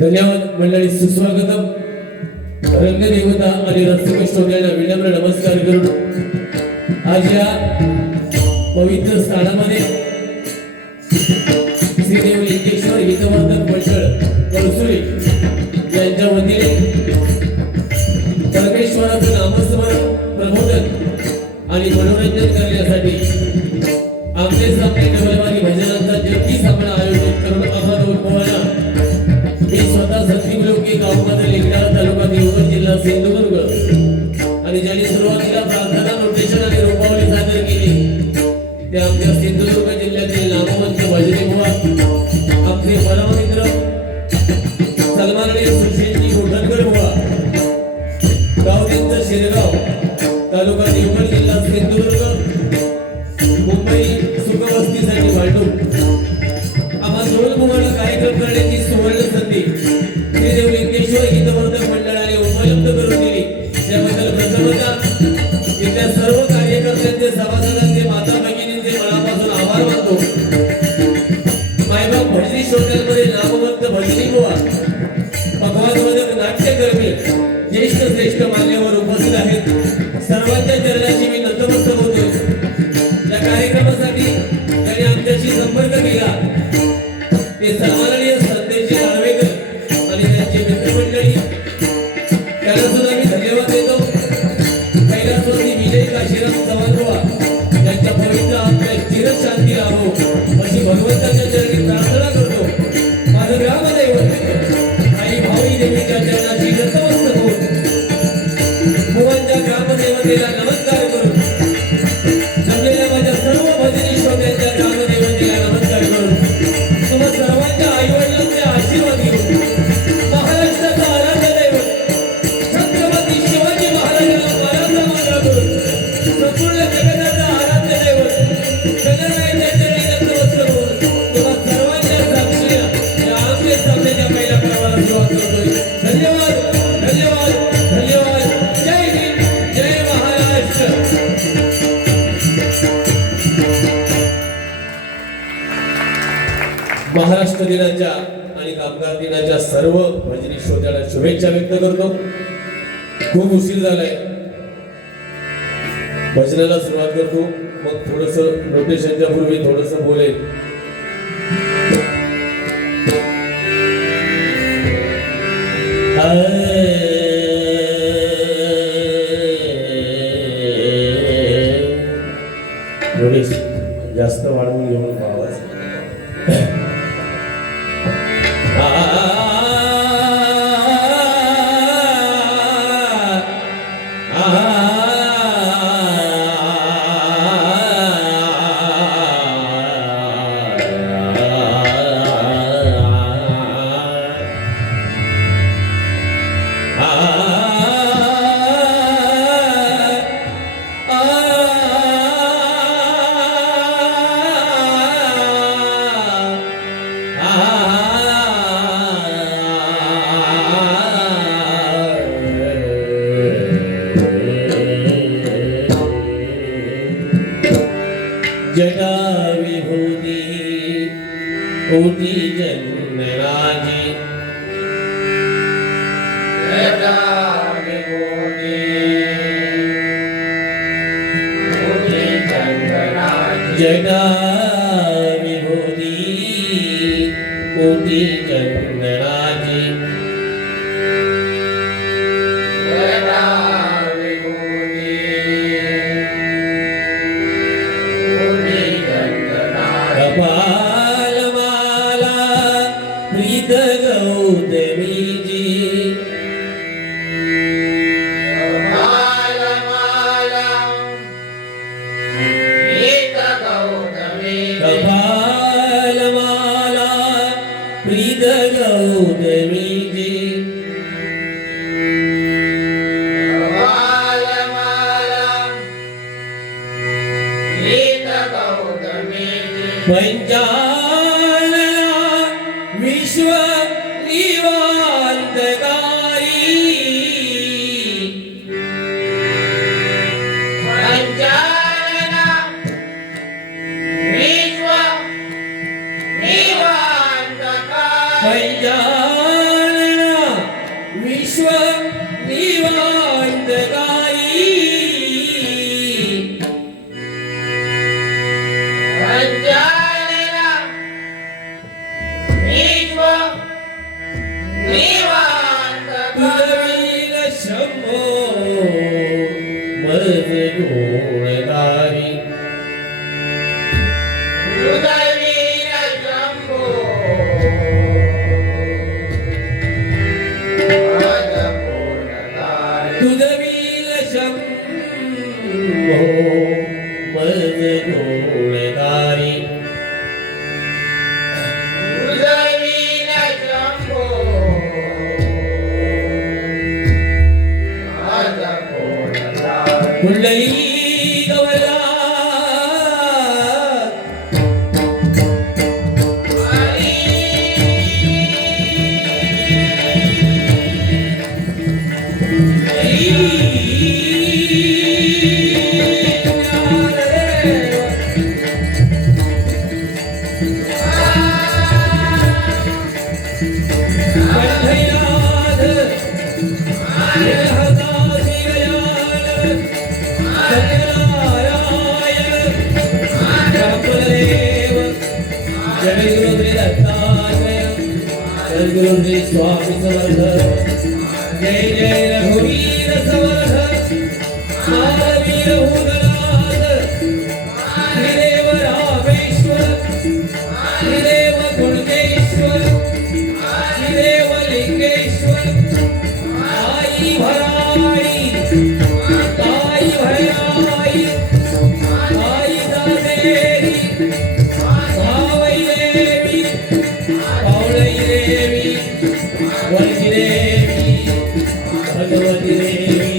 धन्यवाद मंडळी, सुस्वागतम. रंगदेवता आणि रसिकश्रोत्यांना विनम्र नमस्कार करून आज या पवित्र स्थानामध्ये श्रीदेव लिंगेश्वर हितवर्धक मंडळ कळसुरी यांच्या वतीने परमेश्वराचं नामस्मरण, प्रबोधन आणि मनोरंजन करण्यासाठी आमचे सामने डबलवारी भजनांचा जगदीश आपण आयोजित करून अहमद उद्भवाला मी स्वतः सत्तिमुलोकी गावामध्ये लेखनाळा तालुका देवगड जिल्हा सिंधुदुर्ग आणि ज्यांनी सुरुवातीला प्रार्थना नोटेशन आणि रूपावली सादर केली ते आमच्या सिंधुदुर्ग जिल्ह्यातील नामवंत भजनी बुवा आमचे परममित्र सन्माननीय सुशीलजी गोठणकर बुवा, गाव त्यांचं शिरगाव, तालुका देवगड जिल्हा सिंधुदुर्ग, मुंबई सुखवस्तीसाठी वाटून आम्हा सोल बुवाला कार्यक्रम करण्याची सुवर्ण संधी श्रीदेव लिंगेश्वर हितवर्धक मंडळाने उपलब्ध करून दिली त्याबद्दल प्रथमतः इथल्या सर्व कार्यकर्त्यांचे, सभासदांचे, माता भगिनींचे मनापासून आभार मानतो. मायबाप भजनी श्रोत्यांमध्ये नामवंत भजनी बुवा, पकवाजवादक, नाट्यकर्मी, ज्येष्ठ श्रेष्ठ मान्यवर उपस्थित आहेत. सर्वांच्या चरणाशी मी नतमस्तक होतो. या कार्यक्रमासाठी त्यांनी आमच्याशी संपर्क केला ते सन्माननीय संदेशी नार्वेकर आणि त्यांची मित्रमंडळी, त्यांना सुद्धा मी धन्यवाद देतो. कैलासवासी विजय काशीराम चव्हाण बुवा यांच्या पवित्र आत्म्यास चिरच शांती लाभो अशी भगवंताच्या चरणी प्रार्थना करतो. माझं ग्रामदैवत आई भावी देवीच्या चरणाशी नतमस्तक होऊन बुवांच्या ग्रामदेवतेला नमस्कार करून जमलेल्या माझ्या सर्व भजनी श्रोत्यांच्या ग्रामदेवतेला नमस्कार करून तुम्हा सर्वांच्या आईवडिलांचे आशीर्वाद घेऊन महाराष्ट्राचा आराध्य दैवत छत्रपती शिवाजी महाराजांना पाराक्रमाचा करून संपूर्ण जगताचा आराध्य दैवत गणरायाच्या चरणी नतमस्तक होऊन तुम्हा सर्वांच्या साक्षीने या आमच्या सामन्याच्या पहिल्या प्रवाहाला सुरुवात करतोय. धन्यवाद, धन्यवाद, धन्यवाद. जय हिंद, जय महाराष्ट्र. महाराष्ट्र दिनाच्या आणि कामगार दिनाच्या सर्व भजनी श्रोत्यांना शुभेच्छा व्यक्त करतो. खूप उशीर झालाय, भजनाला सुरुवात करतो. मग थोडस नोटेशनच्या पूर्वी थोडस बोलेल. जास्त वाढवून घेऊन आवाज जगा विभूती कोटी जन्मराजी, जगा विभूती कोटी जन्मराजी, जगा विभूती कोटी जन्मराजी, पंचानना विश्व निवांतकारी पंचानना विश्व निवांतकारी पंचानना विश्व निवांतकारी पंचानना विश्व निवांतकारी तुझवील शंभो मज गुणकारी उदवीर शंभो अजपूर्णकारी तुझवील शंभो मज गुणकारी उदवीर शंभो अजपूर्णकारी कुंडली गवला गुरुजी स्वामी समर्थ जय जय रघुवीर समर्थ महावीर भूतनाथ श्रीदेव रामेश्वर श्रीदेव गुणकेश्वर श्रीदेव लिंगेश्वर आई भराई ताई भराई आई दादेरी भावई देवी पावळई देवी वैशी देवी भगवती देवी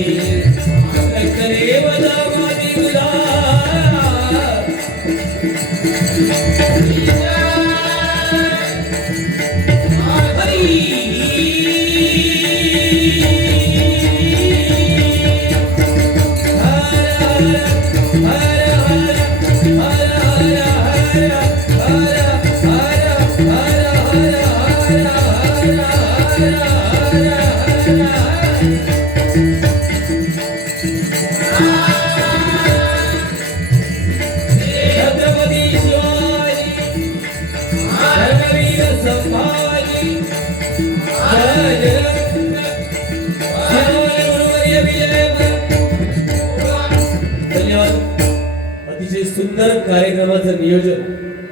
लक्ष्मदेव दामादी तुला छत्रपती शिवाजी धर्मवीर संभाजी धन्यवाद. अतिशय सुंदर कार्यक्रमाचं नियोजन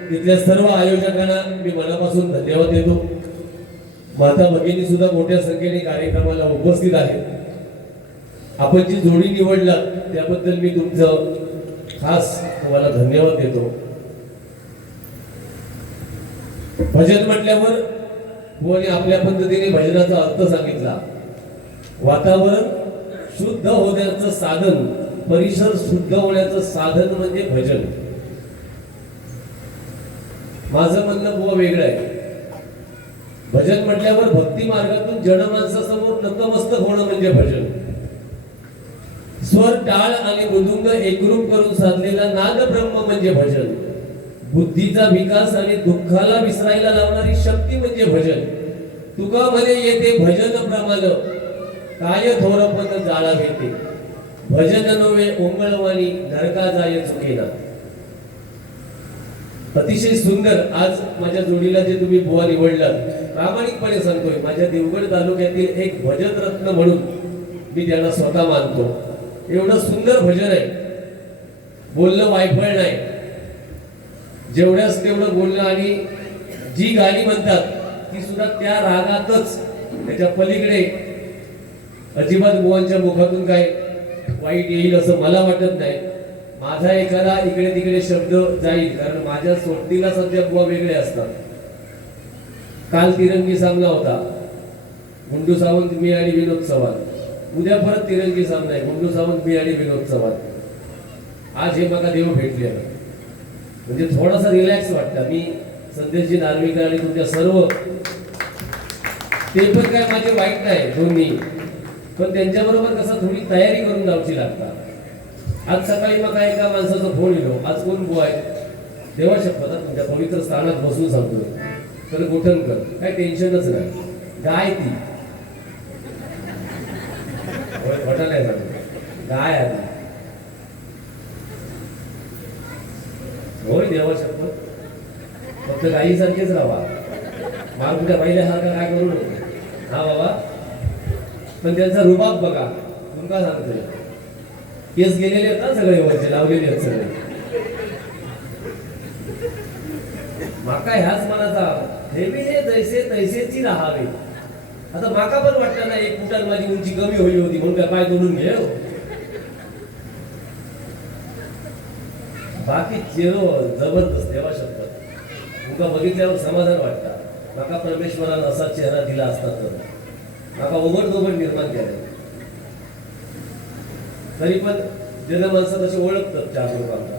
तिथल्या सर्व आयोजकांना मी मनापासून धन्यवाद देतो. माता भगिनी सुद्धा मोठ्या संख्येने कार्यक्रमाला उपस्थित आहेत. आपण जी जोडी निवडलात त्याबद्दल मी तुमचं खास तुम्हाला धन्यवाद देतो. भजन म्हटल्यावर बुवाने आपल्या पद्धतीने भजनाचा अर्थ सांगितला. वातावरण शुद्ध होण्याचं साधन, परिसर शुद्ध होण्याचं साधन म्हणजे भजन. माझं म्हणणं बुवा वेगळं आहे. भजन म्हटल्यावर भक्ती मार्गातून जड माणसासमोर नतमस्तक होणं म्हणजे भजन. स्वर, टाळ आणि मृदुंग एकरूप करून साधलेला नाद ब्रह्म म्हणजे भजन. बुद्धीचा विकास आणि दुःखाला विसरायला लावणारी शक्ती म्हणजे भजन. तुका म्हणे येते भजन प्रमाण, काय थोरपण जाळा घेते. भजन नव्हे ओंगळवाणी, नरका जाय चुकेना. अतिशय सुंदर. आज माझ्या जोडीला जे तुम्ही बुवा निवडलात, प्रामाणिकपणे सांगतोय, माझ्या देवगड तालुक्यातील एक भजन रत्न म्हणून मी त्यांना स्वतः मानतो. एवढं सुंदर भजन आहे. बोलणं वायफळ नाही, जेवढ्याच तेवढं बोलणं. आणि जी गाणी म्हणतात ती सुद्धा त्या रागातच, त्याच्या पलीकडे अजिबात बुवांच्या मुखातून काय वाईट येईल असं मला वाटत नाही. माझा एखादा इकडे तिकडे शब्द जाईल, कारण माझ्या सोबतीला सध्या बुवा वेगळे असतात. काल तिरंगी सामना होता, गुंडू सावंत, मी आणि विनोद चव्हाण. उद्या परत तिरंगी सामना आहे, गुंडू सावंत, मी आणि विनोद चव्हाण. आज हे मला देव भेटले. म्हणजे थोडासा रिलॅक्स वाटतं. मी संदेशजी नार्वेकर आणि तुमच्या सर्व ते पण काय माझे वाईट नाही दोन्ही, पण त्यांच्याबरोबर कसं थोडी तयारी करून जाऊची लागतात. आज सकाळी मग एका माणसाचा फोन येलो, आज कोण बुवा आहे, देवा शपथ तुमच्या पवित्र स्थानात बसून सांगतोय तर गोठणकर, काय टेन्शनच नाही. गाय ती खोटा नाही सांगतो, गाय आली. होय देवा शपथ, फक्त गायीसारखेच राहा, मार कुठे पहिल्यासारखा काय करू नको. हा बाबा, पण त्यांचा रुबाब बघा. तुमका सांगतोय, केस गेलेले आहेत ना सगळे, वरचे लावलेले आहेत सगळे. माका ह्याच मनाचा ठेविले जैसे तैसेची राहावे. आता माका पण वाटतं ना, एक फुटात माझी उंची कमी होईल होती म्हणून काय पाय तोडून घे. बाकी चेरो जबरदस्त देवा शब्द तुमका बघितल्यावर समाधान वाटतं. माका परमेश्वरानं असा चेहरा दिला असता तर माका ओघड निर्माण केलं. तरी पण जन माणसं तशी ओळखतात चार लोकांना.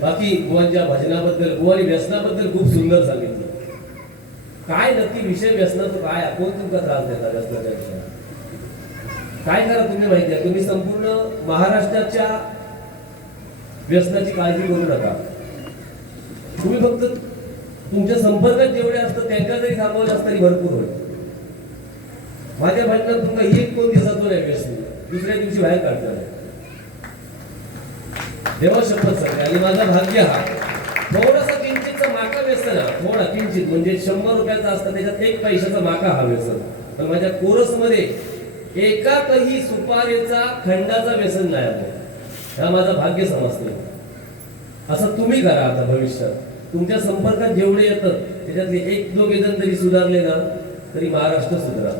बाकी बुवांच्या भजनाबद्दल, बुवानी व्यसनाबद्दल खूप सुंदर सांगितलं. काय नक्की विषय व्यसनाचं काय, कोण तुमका त्रास देतात व्यसनाच्या विषयात? काय करा तुम्ही माहिती आहे, तुम्ही संपूर्ण महाराष्ट्राच्या व्यसनाची काळजी करू नका. तुम्ही फक्त तुमच्या संपर्कात जेवढे असतं त्यांना जरी थांबवलं तरी भरपूर होईल. माझ्या भजनात तुमका एक कोण दिवसातून आहे व्यसन, दुसऱ्या दिवशी बाहेर काढता नाही. देवा शपथ सांगते. आणि माझा भाग्य हा थोडासा किंचितचा माका व्यसन, थोडा किंचित म्हणजे 100 रुपयाचा असतं त्याच्यात 1 पैशाचा माका हा व्यसन. पण माझ्या कोरसमध्ये एका काही सुपारीचा खंडाचा व्यसन नाही आहे. हा माझा भाग्य समजतो. असं तुम्ही करा आता भविष्यात. तुमच्या संपर्कात जेवढे येतात त्याच्यातले 1-2 जण तरी सुधारले ना तरी महाराष्ट्र सुधारा.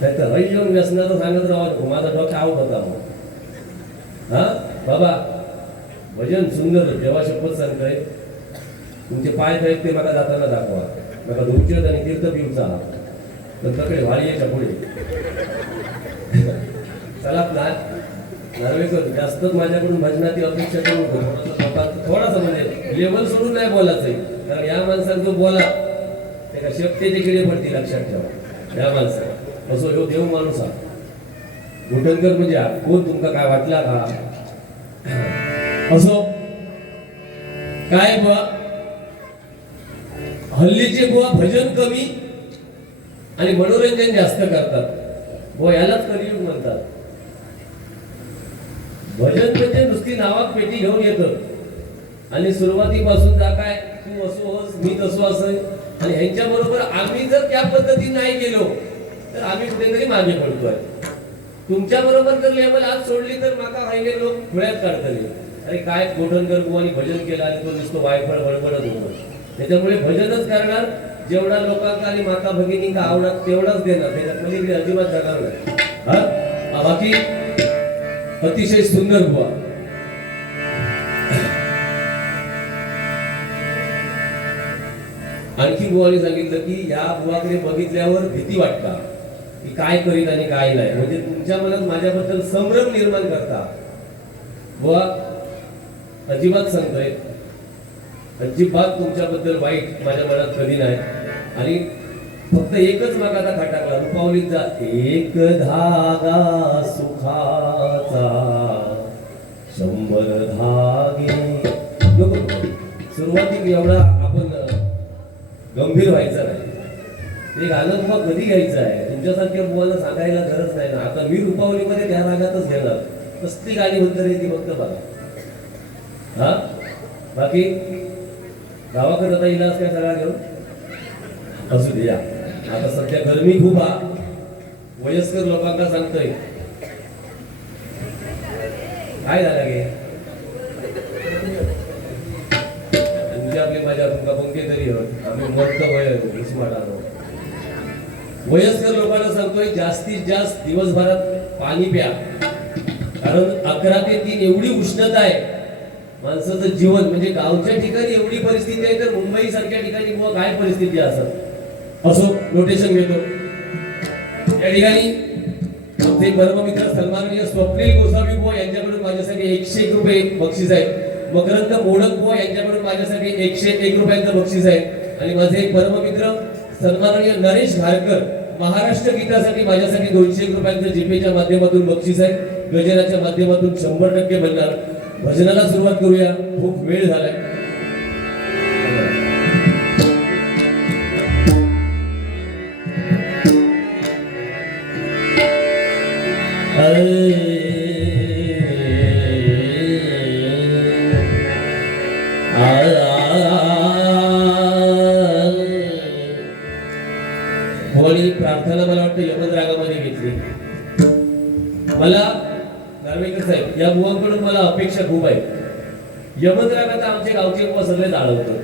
नाहीतर रही येऊन व्यसनाचं सांगत राहा नको. माझा डोक्या आऊट होता मग. हा बाबा, भजन सुंदर देवा शपथ सांगतोय. तुमचे पाय आहेत ते मला जाताना दाखवा. नका धुमचेत आणि तीर्थ पिऊचा पण तकडे वाळीच्या पुढे. चला नार्वेकर, जास्तच माझ्याकडून भजनाची अपेक्षा करू नको. थोडासा म्हणजे लेवल सोडून नाही बोलायचंय. कारण या माणसाला जो बोला ते का शेपटेचे किडे पडतील, लक्षात ठेवा. या माणसा असो ह्यो देव माणूस हा. गोठणकर म्हणजे कोण, तुमका काय वाटला का? असो काय बुवा, हल्लीचे बुवा भजन कमी आणि मनोरंजन जास्त करतात. बुवा यालाच कलियुग म्हणतात. भजन म्हणजे नुसती नावात पेटी घेऊन येतं आणि सुरुवातीपासून जा काय तू असो होस मी तसो असं, आणि ह्यांच्या बरोबर आम्ही जर त्या पद्धतीने नाही गेलो तर आम्ही कुठेतरी मागे पडतोय. तुमच्या बरोबर जर लेवल आज सोडली तर माका हायवे लोक खुळ्यात काढतले. अरे काय गोठणकर बुवानी भजन केलं आणि तो नुसतं वायफळ बडबडत होतो. त्याच्यामुळे भजनच करणार, जेवढा लोकांना आणि माता भगिनींना आवडत तेवढाच देणार, त्याच्यात पलीकडे अजिबात जाणार नाही. हा बाकी अतिशय सुंदर बुवा. आणखी बुवाने सांगितलं की या बुवाकडे बघितल्यावर भीती वाटता की काय करीत आणि काय नाही. म्हणजे तुमच्या मनात माझ्याबद्दल संभ्रम निर्माण करता. बुवा अजिबात सांगतोय, अजिबात तुमच्याबद्दल वाईट माझ्या मनात कधी नाही. आणि फक्त एकच मागा आता खटाकला रुपावलीचा, एक धागा सुखाचा 100 धागे. सुरुवातीला एवढा आपण गंभीर व्हायचं नाही. ते गाणं मग कधी घ्यायचं आहे, तुमच्यासारख्या मुलांना सांगायला गरज नाही ना. आता मी रुपावलीमध्ये त्या रागातच घेणार. कसली गाणी म्हणतं रे ती फक्त बघा. हा बाकी गावाकडे आता इलाज काय सगळा घेऊन असू दे. या आता सध्या गरमी खूप हा. वयस्कर लोकांना सांगतोय काय झालं गे तुमची आपली माझ्या तुमका पंखे तरी होत आम्ही मोठं वय उस्माट आलो. वयस्कर लोकांना सांगतोय जास्तीत जास्त दिवसभरात पाणी प्या. कारण 11 ते 3 एवढी उष्णता आहे. माणसाचं जीवन म्हणजे गावच्या ठिकाणी एवढी परिस्थिती आहे तर मुंबई सारख्या ठिकाणी मग काय परिस्थिती असत. असो नोटेशन घेतो. या ठिकाणी आमचे परममित्र सन्माननीय स्वप्नील गोसावी बुवा यांच्याकडून माझ्यासाठी 101 रुपये बक्षीस आहे. मकरंद मोडक बुवा यांच्याकडून माझ्यासाठी 101 रुपयांचं बक्षीस आहे. आणि माझे परममित्र सन्माननीय नरेश घारकर महाराष्ट्र गीतासाठी माझ्यासाठी 201 रुपयांचं जीपेच्या माध्यमातून बक्षीस आहे. गजराच्या माध्यमातून 100% बनणार. भजनाला सुरुवात करूया, खूप वेळ झालाय. होळी प्रार्थना मला वाटतं यमन रागामध्ये घेतली. मला नार्वेकर साहेब या बुवांकडून मला अपेक्षा खूप आहे. यमन रागात आमचे गावचे बुवा सगळे आळवतात.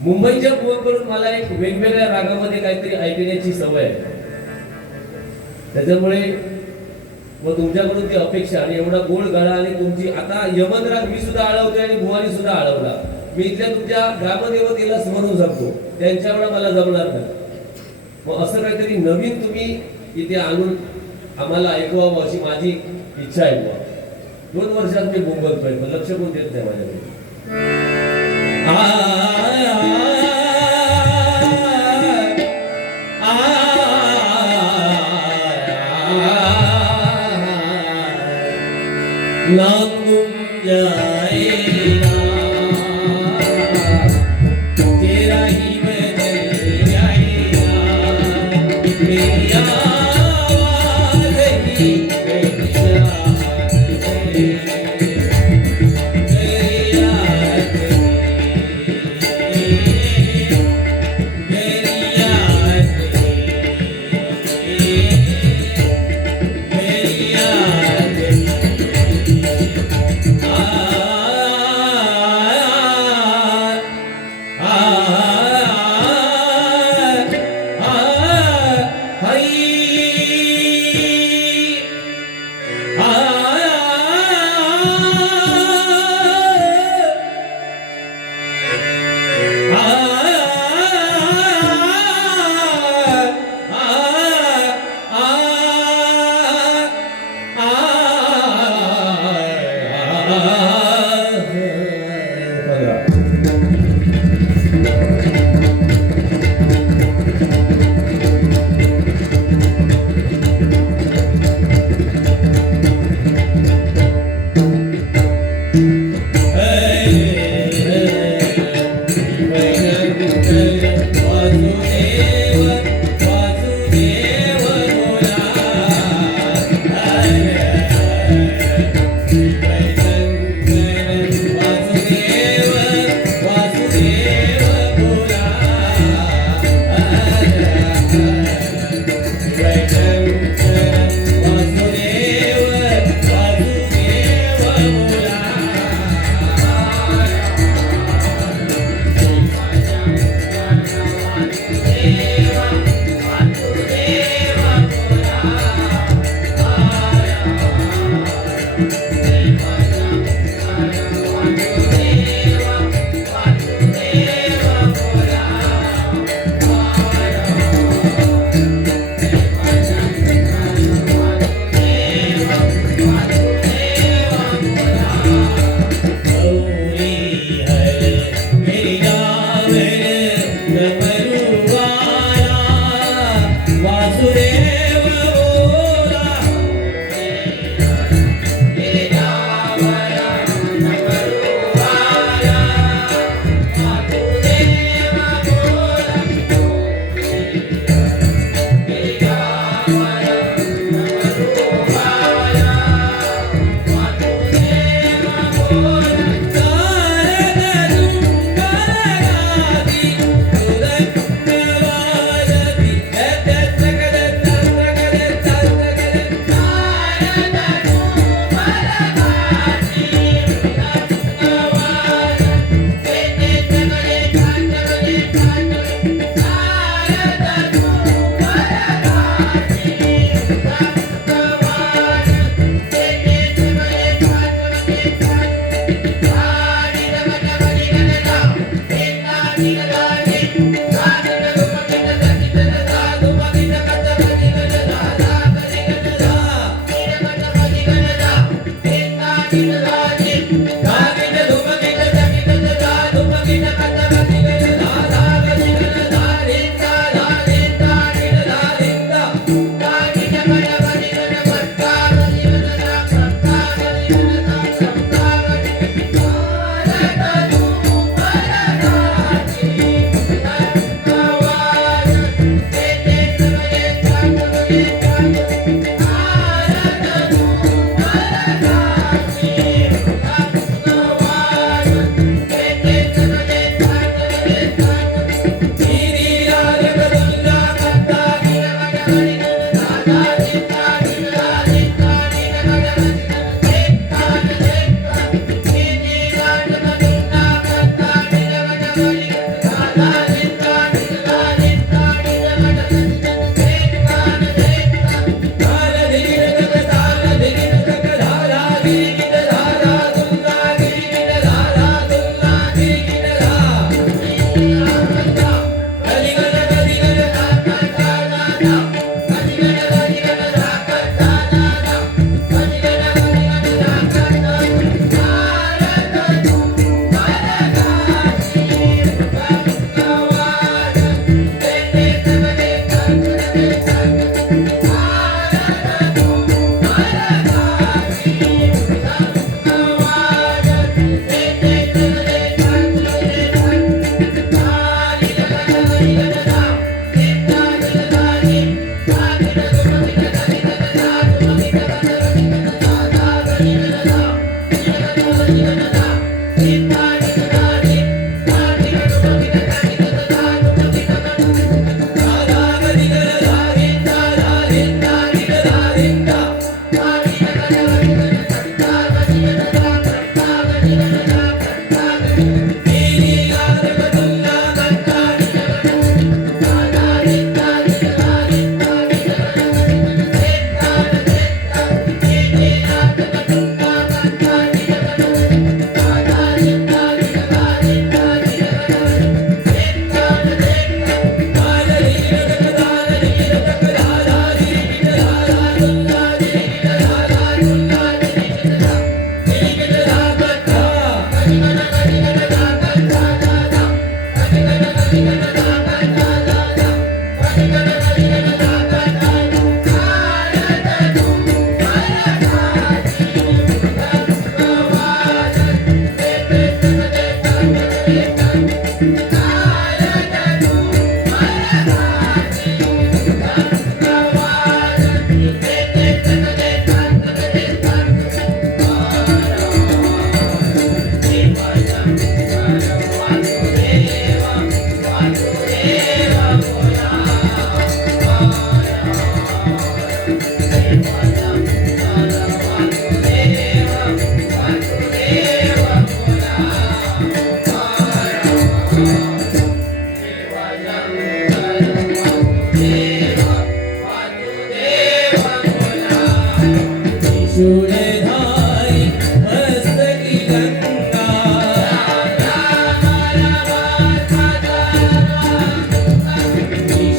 मुंबईच्या बुवांकडून मला एक वेगवेगळ्या रागामध्ये काहीतरी ऐकण्याची सवय आहे. त्याच्यामुळे मग तुमच्याकडून ती अपेक्षा आणि एवढा गोड गळा आणि तुमची आता यमन राग मी सुद्धा आळवतोय आणि बुवानी सुद्धा आळवला. मी इथल्या तुमच्या ग्रामदेवतेला स्मरून जगतो, त्यांच्या एवढा मला जमणार नाही. मग असं काहीतरी नवीन तुम्ही इथे आणून आम्हाला ऐकवावं अशी माझी इच्छा आहे. बुवा 2 वर्षात मी बोंबलतोय, पण लक्ष कोण देत नाही माझ्याकडे. नाम जाएगा तेरा ही बदल जाएगा मेरी आवाज़ ही पहचान है मेरी याद मेरी याद मेरी याद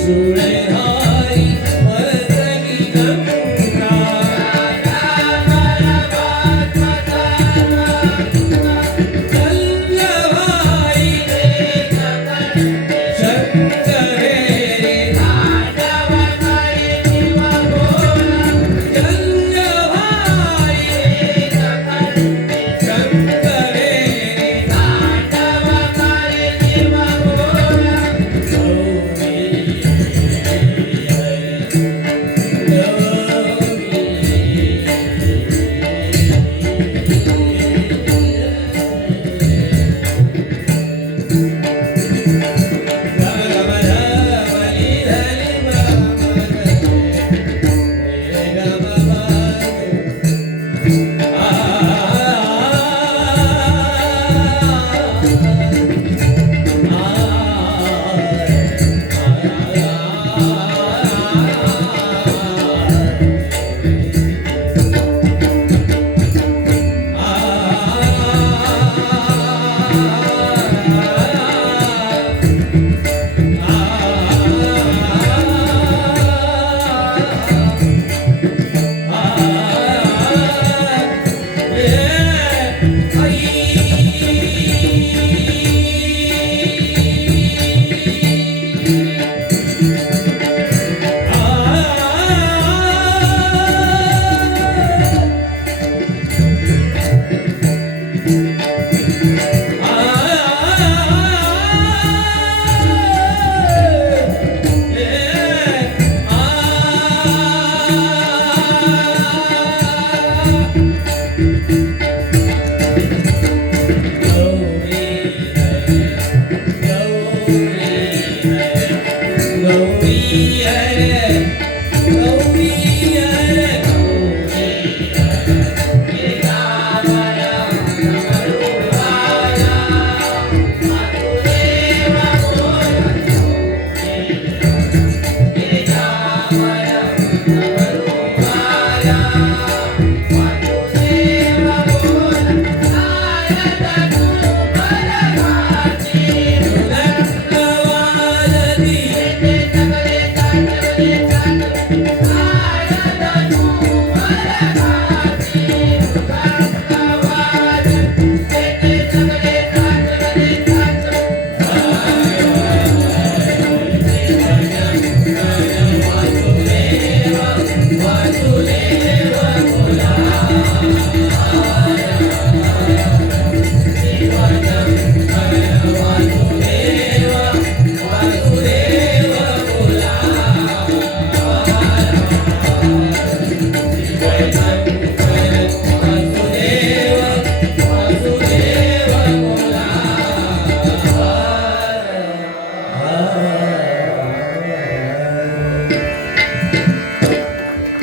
त्रिशूळधारी वरदगी गंगा चंद्रभाई शंकरे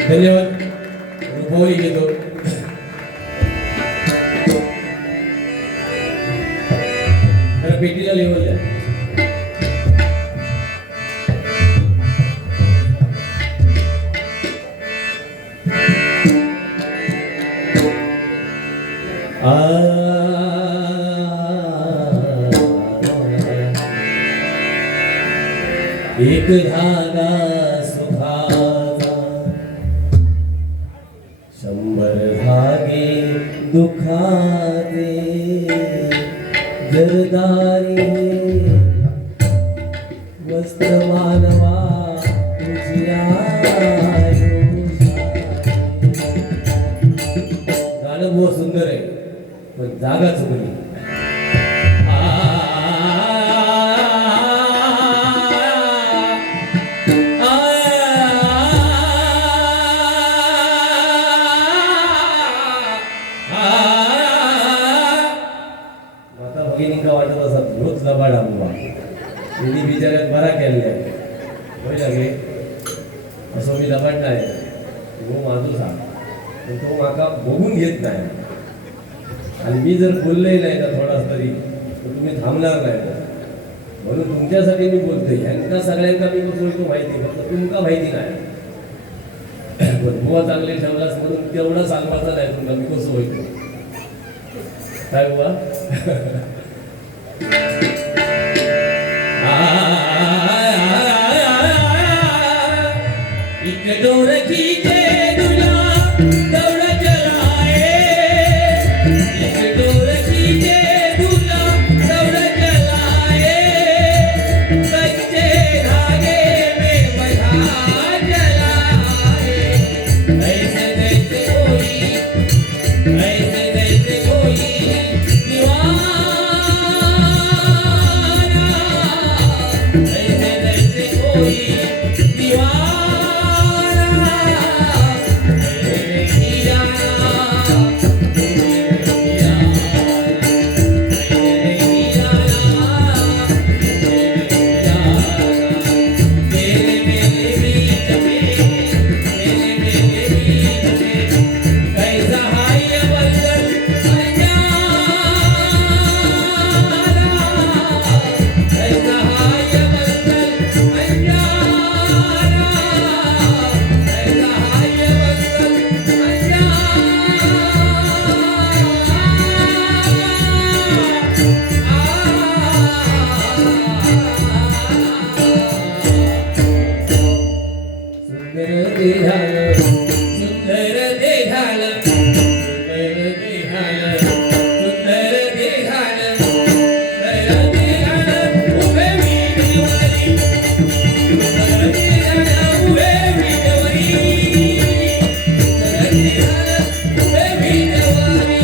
धन्यवाद. रुपवही घेतो. तर पेटीला लेवल द्या. एक धागा सुखाचा, 100 धागे दुखाचे. जरदारी वस्त्र मानवा तुझ्या गाणं बहुत सुंदर आहे पण जागा चुकली. भगिनींका वाटत असत रोज लबाड आमवा तिने बिचाऱ्यात बरा केल्या होय लागे असं मी लबाड नाही तो माझू सांग पण तो माका बघून घेत नाही आणि मी जर बोललंही नाही ना थोडाच तरी तर तुम्ही थांबणार नाही म्हणून तुमच्यासाठी मी बोलतोय ह्यांना सगळ्यांना मी बोलतो माहिती फक्त तुमका माहिती नाही पण बुवा चांगले ठेवलास म्हणून तेवढा सांगवायचा नाही तुमका मी कसं होईल काय बुवा डोरखीचे तुझ्या दौड चलाए डोरखीचे तुझ्या दौड चलाए कच्चे धागे में बंधा चलाए ऐसे जैसे कोई दीवाना ऐसे जैसे कोई दीवाना सुंदर देहाल सुंदर देहाल सुंदर देहाल सुंदर देहाल उभे विणवरी सुंदर देहाल उभे विणवरी सुंदर देहाल उभे विणवरी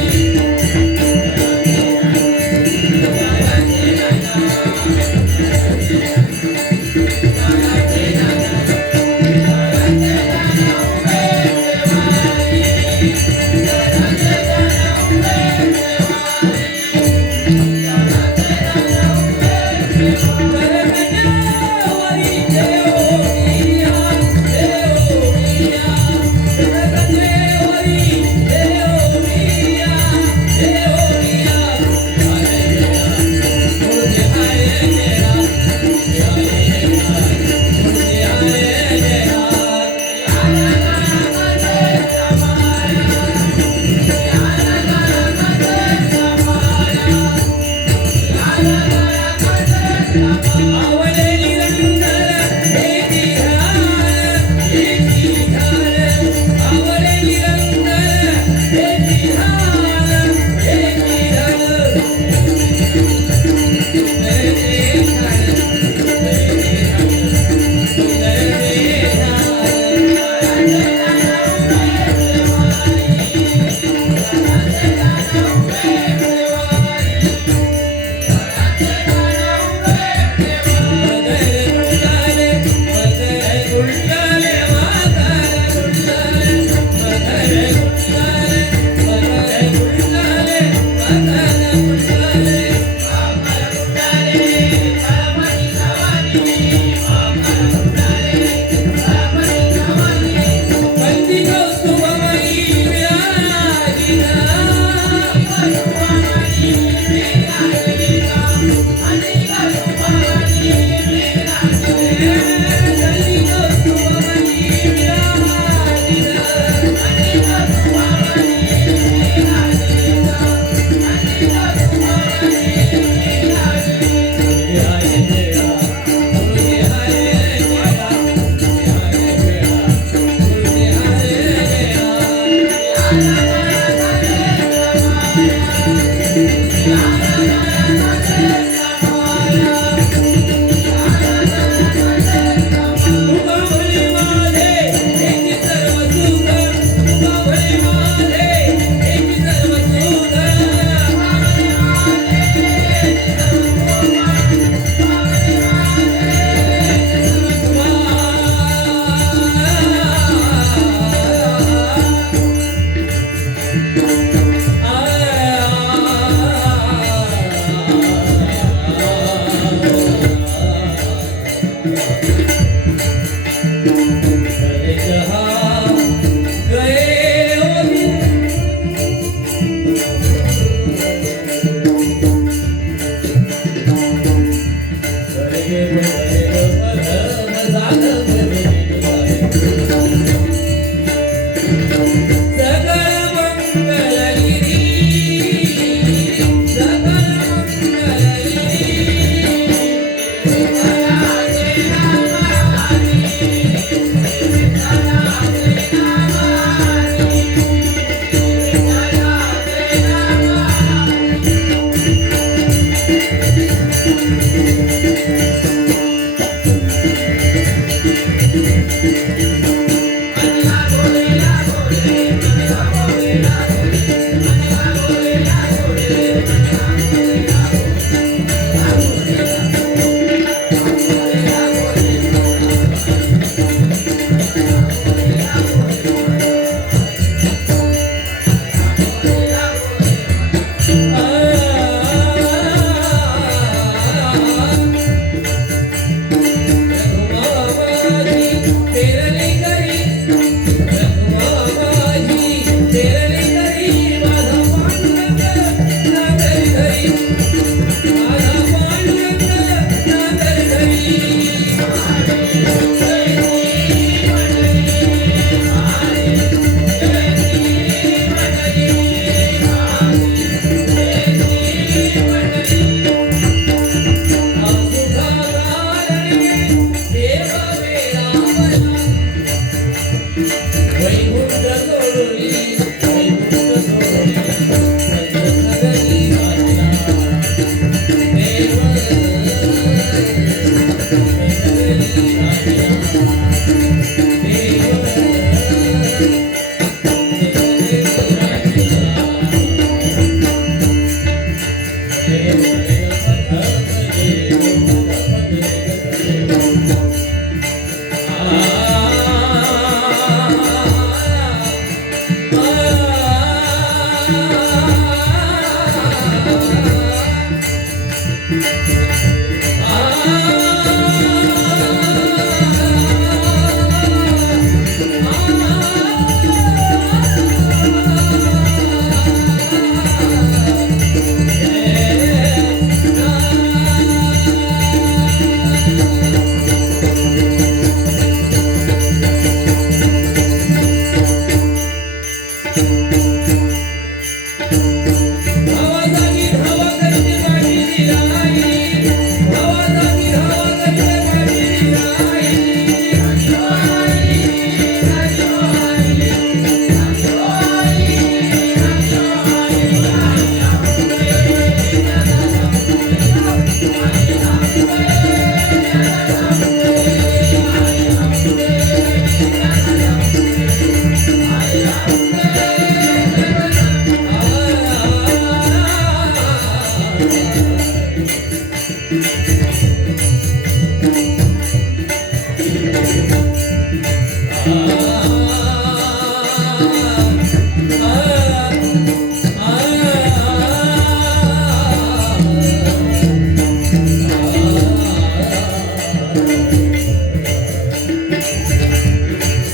Thank you.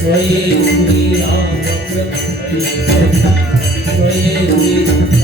स्वये Shri Ram Prabhu स्वये Shri